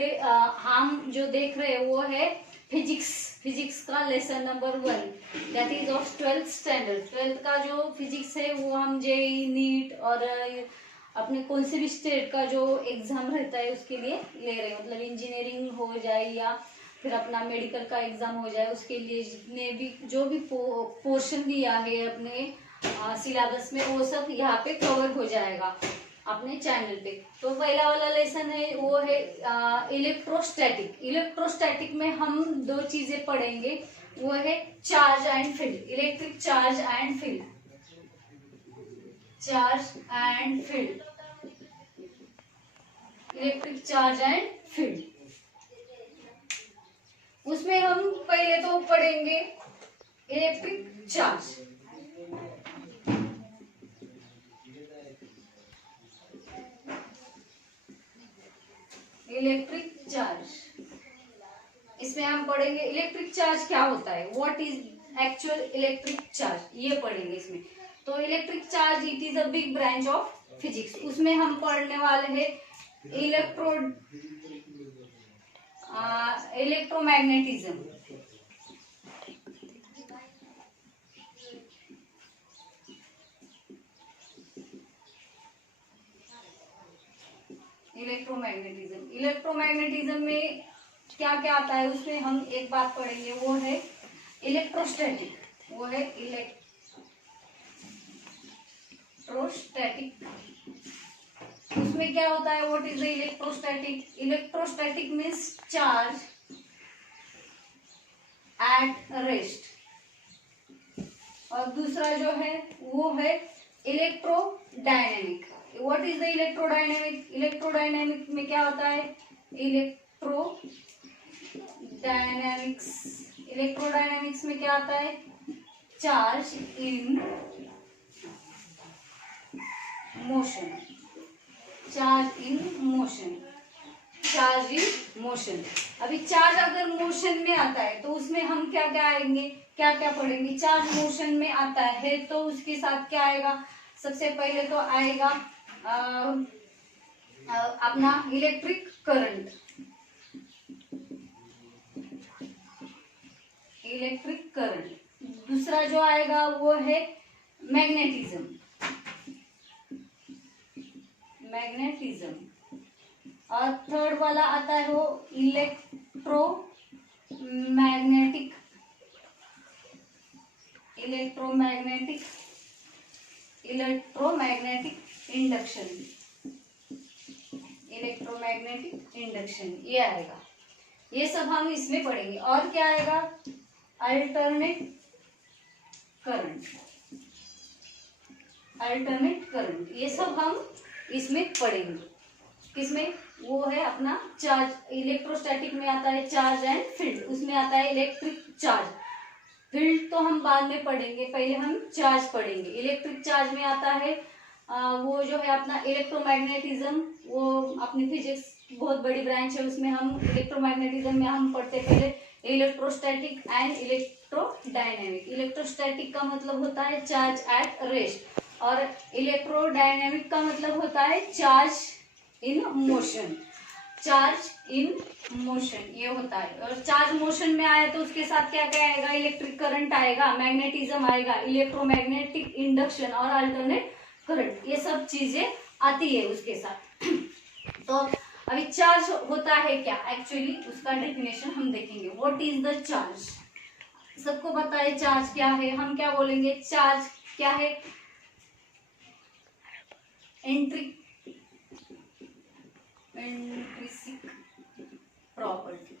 Today हम जो देख रहे हैं वो है फिजिक्स का lesson number 1, that is of 12th standard. 12th का जो फिजिक्स है वो हम जेईई, नीट और अपने कौन से भी स्टेट का जो एग्जाम रहता है उसके लिए ले रहे हैं। मतलब इंजीनियरिंग हो जाए या फिर अपना मेडिकल का एग्जाम हो जाए, उसके लिए जितने भी जो भी पोर्शन दिया है अपने सिलेबस में वो सब यहाँ पे कवर हो जाएगा अपने चैनल पे। तो पहला वाला लेसन है वो है इलेक्ट्रोस्टैटिक। इलेक्ट्रोस्टैटिक में हम दो चीजें पढ़ेंगे, वो है charge and field, electric charge and field, charge and field, electric charge and field. उसमें हम पहले तो पढ़ेंगे इलेक्ट्रिक चार्ज। इलेक्ट्रिक चार्ज, इसमें हम पढ़ेंगे इलेक्ट्रिक चार्ज क्या होता है, what is actual electric charge, ये पढ़ेंगे इसमें। तो electric charge it is a big branch of physics. उसमें हम पढ़ने वाले हैं इलेक्ट्रोमैग्नेटिज्म, इलेक्ट्रोमैग्नेटिज्म में क्या क्या आता है, उसमें हम एक बात पढ़ेंगे वो है इलेक्ट्रोस्टैटिक, वो है इलेक्ट्रोस्टैटिक। उसमें क्या होता है, what is the electrostatic, electrostatic means charge at rest. और दूसरा जो है वो है electrodynamic. What is the electrodynamic, electrodynamic में क्या होता है, इलेक्ट्रोडायनेमिक्स में क्या आता है, charge in motion, charge in motion, charge in motion. अभी चार्ज अगर मोशन में आता है तो उसमें हम क्या क्या आएंगे, क्या क्या पढ़ेंगे। चार्ज मोशन में आता है तो उसके साथ क्या आएगा, सबसे पहले तो आएगा अपना इलेक्ट्रिक करंट, इलेक्ट्रिक करंट। दूसरा जो आएगा वो है मैग्नेटिज्म, मैग्नेटिज्म। और थर्ड वाला आता है वो electromagnetic, electromagnetic, electromagnetic induction, electromagnetic induction, ये आएगा। ये सब हम इसमें पढ़ेंगे। और क्या आएगा, अल्टरनेट करंट, अल्टरनेट करंट, ये सब हम इसमें पढ़ेंगे। किसमें, वो है अपना चार्ज। इलेक्ट्रोस्टैटिक में आता है चार्ज एंड फील्ड, उसमें आता है इलेक्ट्रिक चार्ज। फील्ड तो हम बाद में पढ़ेंगे, पहले हम चार्ज पढ़ेंगे। इलेक्ट्रिक चार्ज में आता है वो जो है अपना इलेक्ट्रोमैग्नेटिज्म, वो अपनी फिजिक्स की बहुत बड़ी ब्रांच है। उसमें हम इलेक्ट्रोमैग्नेटिज्म में हम पढ़ते पहले इलेक्ट्रोस्टैटिक एंड इलेक्ट्रोडायनेमिक। इलेक्ट्रोस्टैटिक का मतलब होता है चार्ज एट रेस्ट, और इलेक्ट्रोडायनेमिक का मतलब होता है charge in motion, charge in motion, ये होता है। और चार्ज मोशन में आया तो उसके साथ क्या क्या आएगा, इलेक्ट्रिक करंट आएगा, मैग्नेटिज्म आएगा, इलेक्ट्रोमैग्नेटिक इंडक्शन और अल्टरनेट करंट, ये सब चीजें आती है उसके साथ। तो अभी चार्ज होता है क्या, एक्चुअली उसका डेफिनेशन हम देखेंगे। व्हाट इज द चार्ज, सबको पता है चार्ज क्या है। हम क्या बोलेंगे, चार्ज क्या है, intrinsic property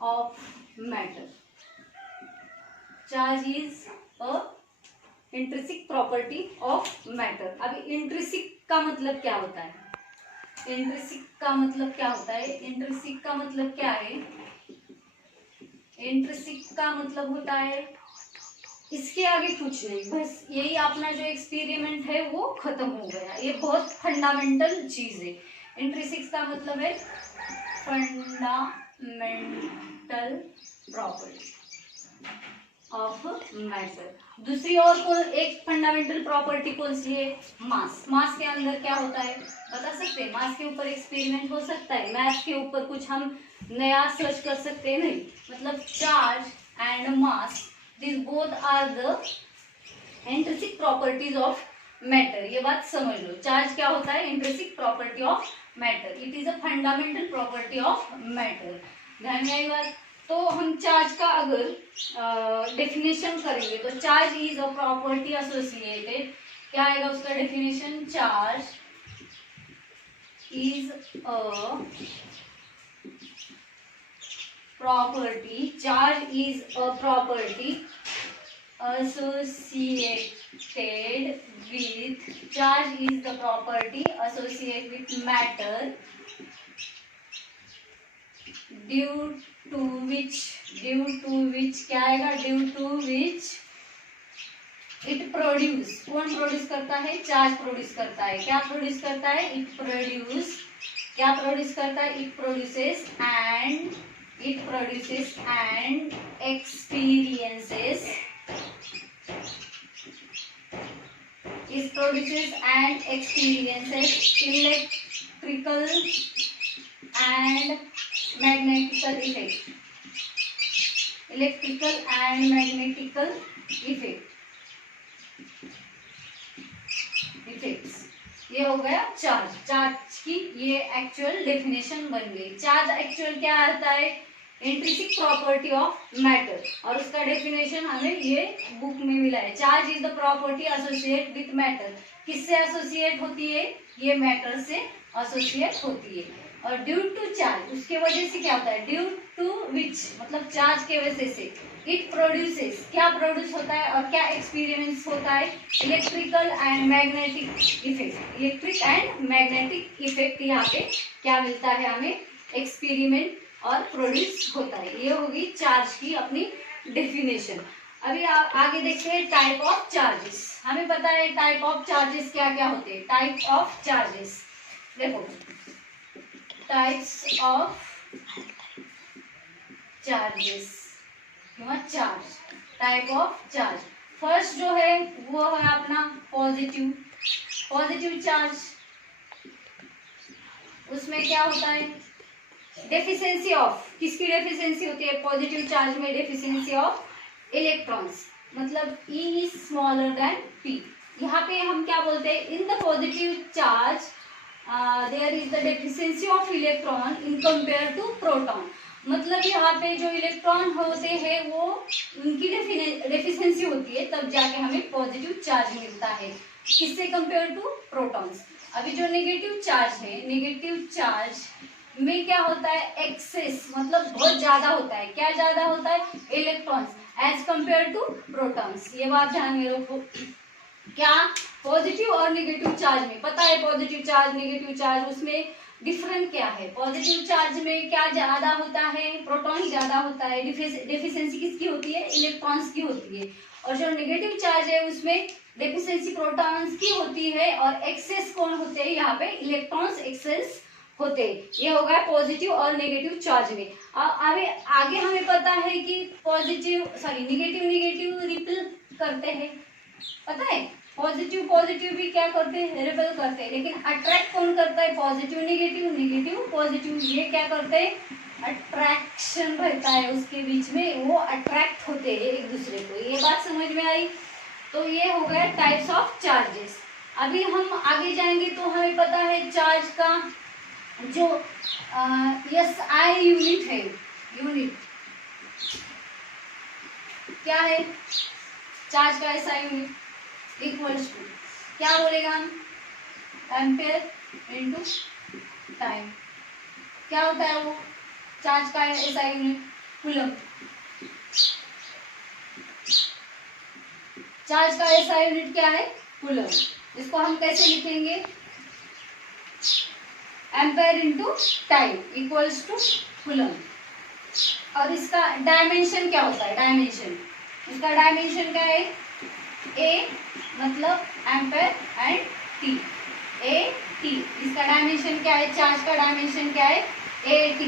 of matter. Charge is a intrinsic property of matter. अभी intrinsic का मतलब क्या होता है, intrinsic का मतलब क्या होता है, intrinsic का मतलब क्या है, intrinsic का मतलब होता है इसके आगे कुछ नहीं, बस यही अपना जो एक्सपेरिमेंट है वो खत्म हो गया। ये बहुत फंडामेंटल चीज है। इंट्रिंसिक का मतलब है फंडामेंटल प्रॉपर्टी, ऑफ मैटर। दूसरी और कौन एक फंडामेंटल प्रॉपर्टी कौन सी है? मास। मास के अंदर क्या होता है बता सकते हैं? मास के ऊपर एक्सपेरिमेंट हो सकता है, मैथ के ऊपर कुछ हम नया सर्च कर सकते हैं? नहीं। मतलब charge and mass, this both are the intrinsic properties of matter. ये बात समझ लो। चार्ज क्या होता है? Intrinsic property of matter. It is a fundamental property of matter. ध्यान में आई बात? तो हम चार्ज का अगर डेफिनेशन करेंगे तो charge is a property associated, क्या आएगा उसका definition? Charge is a property, charge is a property associated with, charge is the property associated with matter due to which क्या आएगा? due to which it produce, कौन produce करता है? Charge produce करता है। क्या प्रोड्यूस करता है? it produce, क्या प्रोड्यूस करता है? it produces and experiences, it produces and experiences electrical and magnetical effect, electrical and magnetical effects। ये हो गया चार्ज। चार्ज की ये एक्चुअल डेफिनेशन बन गई। चार्ज एक्चुअल क्या आता है? इंट्रिंसिक प्रॉपर्टी ऑफ मैटर, और उसका डेफिनेशन हमें ये बुक में मिला है। Charge is the property associate with matter. किससे एसोसिएट होती है? ये मैटर से एसोसिएट होती है। और ड्यू टू चार्ज, उसके वजह से क्या होता है? ड्यू टू विच मतलब चार्ज के वजह से इट प्रोड्यूसेस, क्या प्रोड्यूस होता है और क्या एक्सपीरियंस होता है? Electrical and magnetic effect. Electric and magnetic effect यहाँ पे क्या मिलता है हमें? एक्सपेरिमेंट और प्रोड्यूस होता है। ये होगी चार्ज की अपनी डेफिनेशन। अभी आगे देखते हैं टाइप ऑफ चार्जेस। हमें पता है टाइप ऑफ चार्जेस क्या क्या होते हैं। टाइप ऑफ चार्जेस देखो, types of charges, charge, type of charge. First जो है वो है अपना पॉजिटिव चार्ज। उसमें क्या होता है? डेफिशिएंसी ऑफ, किसकी डेफिशिएंसी होती है पॉजिटिव चार्ज में? डेफिशिएंसी ऑफ इलेक्ट्रॉन्स, मतलब E is smaller than P। यहाँ पे हम क्या बोलते हैं? In the positive charge there is the deficiency of electron in compare to proton. मतलब यहाँ पे जो इलेक्ट्रॉन होते हैं वो उनकी डेफिशिएंसी होती है, तब जाके हमें पॉजिटिव चार्ज मिलता है। किससे कंपेयर टू? प्रोटॉन्स। अभी जो नेगेटिव चार्ज है, नेगेटिव चार्ज में क्या होता है? एक्सेस, मतलब बहुत ज्यादा होता है। क्या ज्यादा होता है? Electrons as compare to protons. ये बात ध्यान में रखो। क्या पॉजिटिव और नेगेटिव चार्ज में पता है? पॉजिटिव चार्ज नेगेटिव चार्ज, उसमें डिफरेंट क्या है? पॉजिटिव चार्ज में क्या ज्यादा होता है? प्रोटॉन ज्यादा होता है। डेफिशिएंसी किसकी होती है? इलेक्ट्रॉन्स की होती है। और जो नेगेटिव चार्ज है उसमें डेफिशिएंसी प्रोटॉन्स की होती है और एक्सेस कौन होते हैं? यहाँ पे इलेक्ट्रॉन्स एक्सेस होते। ये होगा पॉजिटिव और नेगेटिव चार्ज में। अभी आगे हमें पता है कि नेगेटिव रिपेल करते हैं, पता है? पॉजिटिव भी क्या करते हैं? रिपेल करते हैं। लेकिन अट्रैक्ट कौन करता है? पॉजिटिव नेगेटिव पॉजिटिव, ये क्या करते हैं? अट्रैक्शन रहता है उसके बीच में, वो अट्रैक्ट होते हैं एक दूसरे को। ये बात समझ में आई? तो ये हो गया टाइप्स ऑफ चार्जेस। अभी हम आगे जाएंगे तो हमें पता है चार्ज का जो SI यूनिट है, यूनिट क्या है? चार्ज का SI यूनिट इक्वल्स टू क्या बोलेगा हम? Ampere into time. क्या होता है वो चार्ज का SI यूनिट? कूलम। चार्ज का SI यूनिट क्या है? कूलम। इसको हम कैसे लिखेंगे? Ampere into time equals to coulomb. और इसका डायमेंशन क्या होता है? डायमेंशन, इसका डायमेंशन क्या है? A मतलब एम्पेयर एंड T, AT। इसका डायमेंशन क्या है? चार्ज का डायमेंशन क्या है? AT।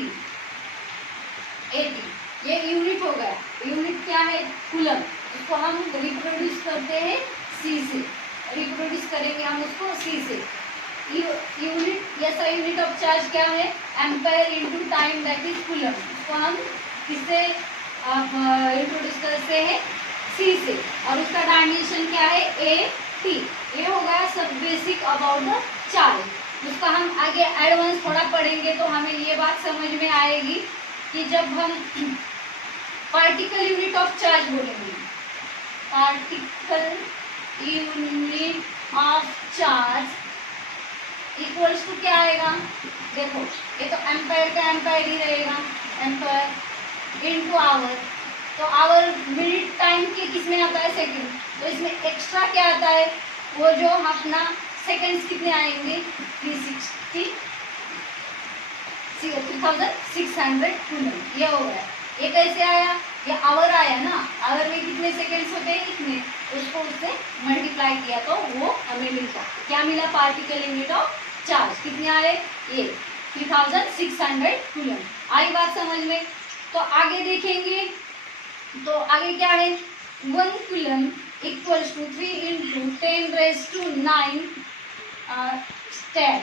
ये यूनिट हो गया। यूनिट क्या है? कूलम। इसको हम रिप्रोड्यूस करते हैं सी से, रिप्रोड्यूस करेंगे हम उसको सी से। यूनिट या सा यूनिट ऑफ चार्ज क्या है? Ampere into time, that is coulomb. इसको हम किससे रिप्रोड्यूस करते हैं? सी से। और उसका डायमेंशन क्या है? A T. ये हो गया सब बेसिक अबाउट द चार्ज। उसका हम आगे एडवांस थोड़ा पढ़ेंगे तो हमें ये बात समझ में आएगी कि जब हम पार्टिकल यूनिट ऑफ चार्ज बोलेंगे, particle unit of charge equals to क्या आएगा? देखो ये तो एम्पायर का एम्पायर ही रहेगा, एम्पायर इनटू आवर। तो आवर मिनट टाइम के किस में आता है? सेकंड। तो इसमें एक्स्ट्रा क्या आता है? वो जो अपना सेकंड्स कितने आएंगे? 3600 कूलम। ये हो गया। ये कैसे आया? ये आवर आया ना, आवर में कितने सेकंड्स होते हैं? इतने। उसको उससे मल्टीप्लाई किया तो वो हमें मिलता। क्या मिला? पार्टिकल यूनिट ऑफ चार्ज कितने आए? ये 3600 कूलम। आई बात समझ में? तो आगे देखेंगे तो आगे क्या है? 1 coulomb equals to 3 into 10⁻⁹ stat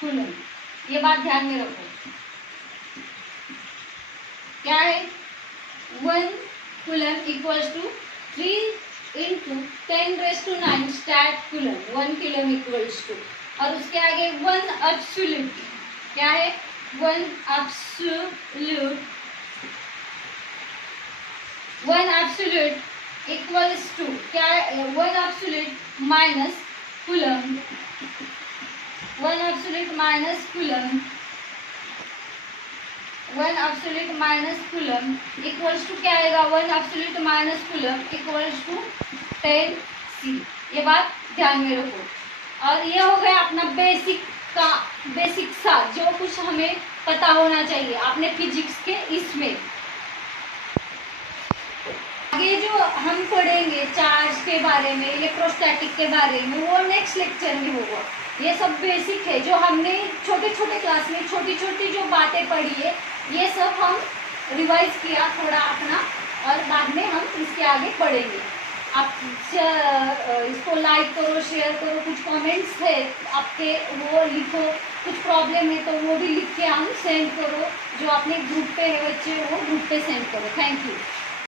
coulomb. ये बात ध्यान में रखो। क्या है? 1 coulomb equals to 3 into 10⁻⁹ stat coulomb. 1 coulomb equals to, और उसके आगे 1 एब्सोल्यूट। क्या है? 1 एब्सोल्यूट इक्वल्स टू क्या है? 1 absolute minus coulomb. 1 absolute minus coulomb, 1 absolute minus coulomb equals to क्या आएगा? 1 absolute minus coulomb equals to 10 C। ये बात ध्यान में रखो। और ये हो गया अपना बेसिक सा जो कुछ हमें पता होना चाहिए आपने फिजिक्स के इसमें। आगे जो हम पढ़ेंगे चार्ज के बारे में, इलेक्ट्रोस्टैटिक के बारे में, वो नेक्स्ट लेक्चर में होगा। ये सब बेसिक है जो हमने छोटे छोटे क्लास में छोटी छोटी जो बातें पढ़ी है, ये सब हम रिवाइज किया थोड़ा अपना, और बाद में हम इसके आगे पढ़ेंगे। आप इसको लाइक करो, शेयर करो, कुछ कमेंट्स है आपके वो लिखो, कुछ प्रॉब्लम है तो वो भी लिख के हम सेंड करो। जो अपने ग्रुप पे है बच्चे वो ग्रुप पे सेंड करो। Thank you.